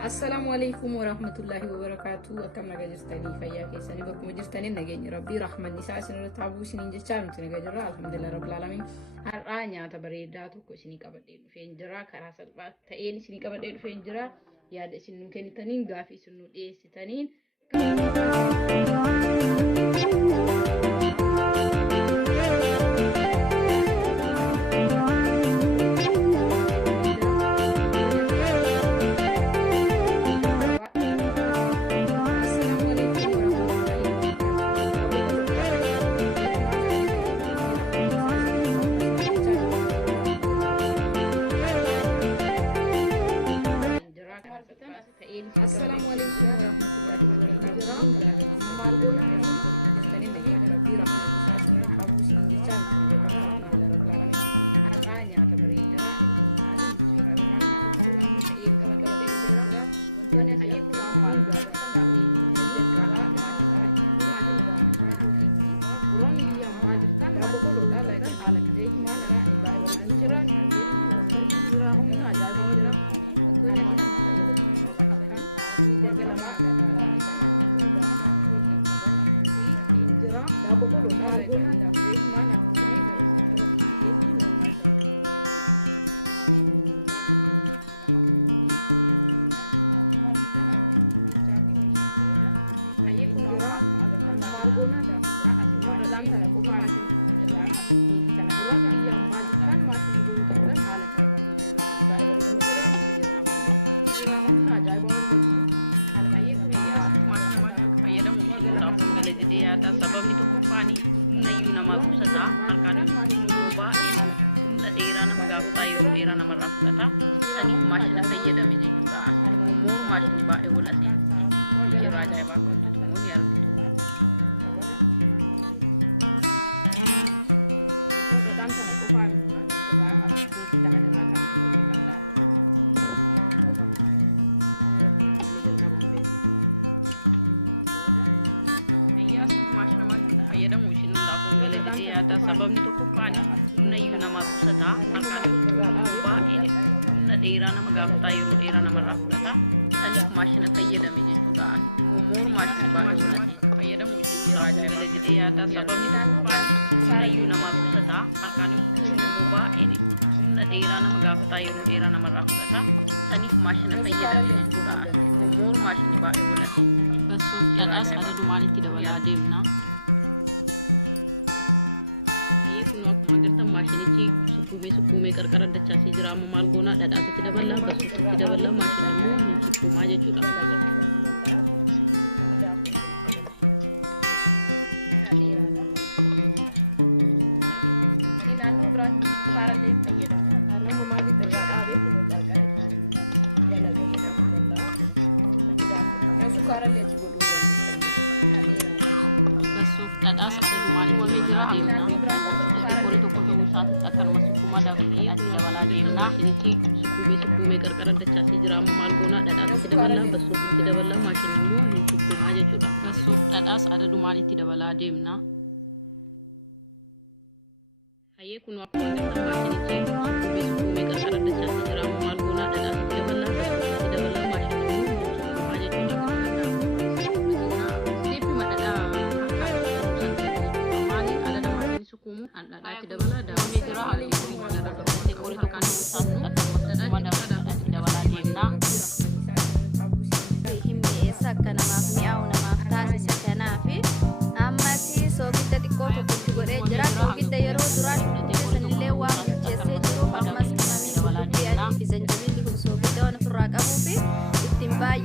السلام عليكم ورحمة الله وبركاته. أكم نجا جرتني فيا كيساني بكم جرتني نجاني ربي رحمة نساء سنة تعبو سنين جتشام تنجا جرا الحمد لله رب العالمين. هرانيا تبريدات وكسني كبدين فين جرا كراسل بات تأين سني كبدين فين جرا يا سن ممكن تنين غافي سنو إيه ستنين. السلام عليكم ورحمة الله وبركاته. مالبونا جرتني نجاني ربي رحمة نساء سنة تعبو سنين جتشام تنجا جرا الحمد لله رب العالمين. هرانيا تبريدات تأين كبدين جرا ونتوني سيكون عمال Kurang dia majukan, rabo kalau dah lagi halak deh mana lah, ibarat berjalan, jadi berjalan humna jadi berjalan, tentunya kita makan, ini jaga lama, berjalan, rabo kalau dah lagi deh mana, margona dah. dalam sana bukan sana kurang dia majukan masih gunakan hal kawan itu dan rumah aja bawa hal baik punya macam-macam kayak ada mungkin orang kalau jadi ada sebab itu kupani nayu nama kusata alkanan nuba na era nama gafta yo era nama rakata tani mashina kayak ada miji juga umur mashini ba evolasi kira aja ba ko itu mun yar dan sana upah coba aku kita ada makan iya macam kayak ada mungkin dah pun bela jadi ada sebab itu kupani nayu nama kusata akan ubah ini na era nama gafta yo era nama rakata tani macam kayak ada miji juga umur macam ba evolasi kayak ada mungkin raja bela jadi ada sebab itu kupani nayu nama kusata akan ubah ini na era nama gafta yo era nama rakata tani macam kayak ada miji juga umur macam ba evolasi بس الأس على دوماني كده ولا ديمنا ये कुन वक्त मगर तब माशिनी ची सुकुमे कर कर डच्चा सी जरा ममाल गोना डा से किदा बल्ला बस किदा बल्ला माशिनी मु नि सुकु माजे चुरा ini nanu berat para deh kayak karena mama di terang abe punya कर कर ya lagi kita benda yang sukaran dia juga dulu بس الأس على دوماني كده ولا ديمنا تقولي تقولي وسات تكر مسكو ما دابي أكيد ولا ديمنا ini sukume कर कर डच्चा सी जरा ममाल गोना डा से किदा बल्ला बस किदा बल्ला माशिनी मु नि सुकु माजे चुरा بس الأس على دوماني كده ولا ديمنا Aye kun waktu itu masih di sukume कर कर डच्चा सी जरा ममाल गोना डा से किदा बल्ला बस किदा बल्ला माशिनी मु नि सुकु माजे चुरा sukumu anda tidak bala da mejra ali mana da te kori kan usat da mana da tidak bala dimna himmi sakana mafni au na maftasi sakana fi amma si so kita dikoto kunti gore jira ko kita yaro duran sanille wa jese jiro farmas kana min wala dia fi zanjabili so kita wana furaqabu fi ittimbai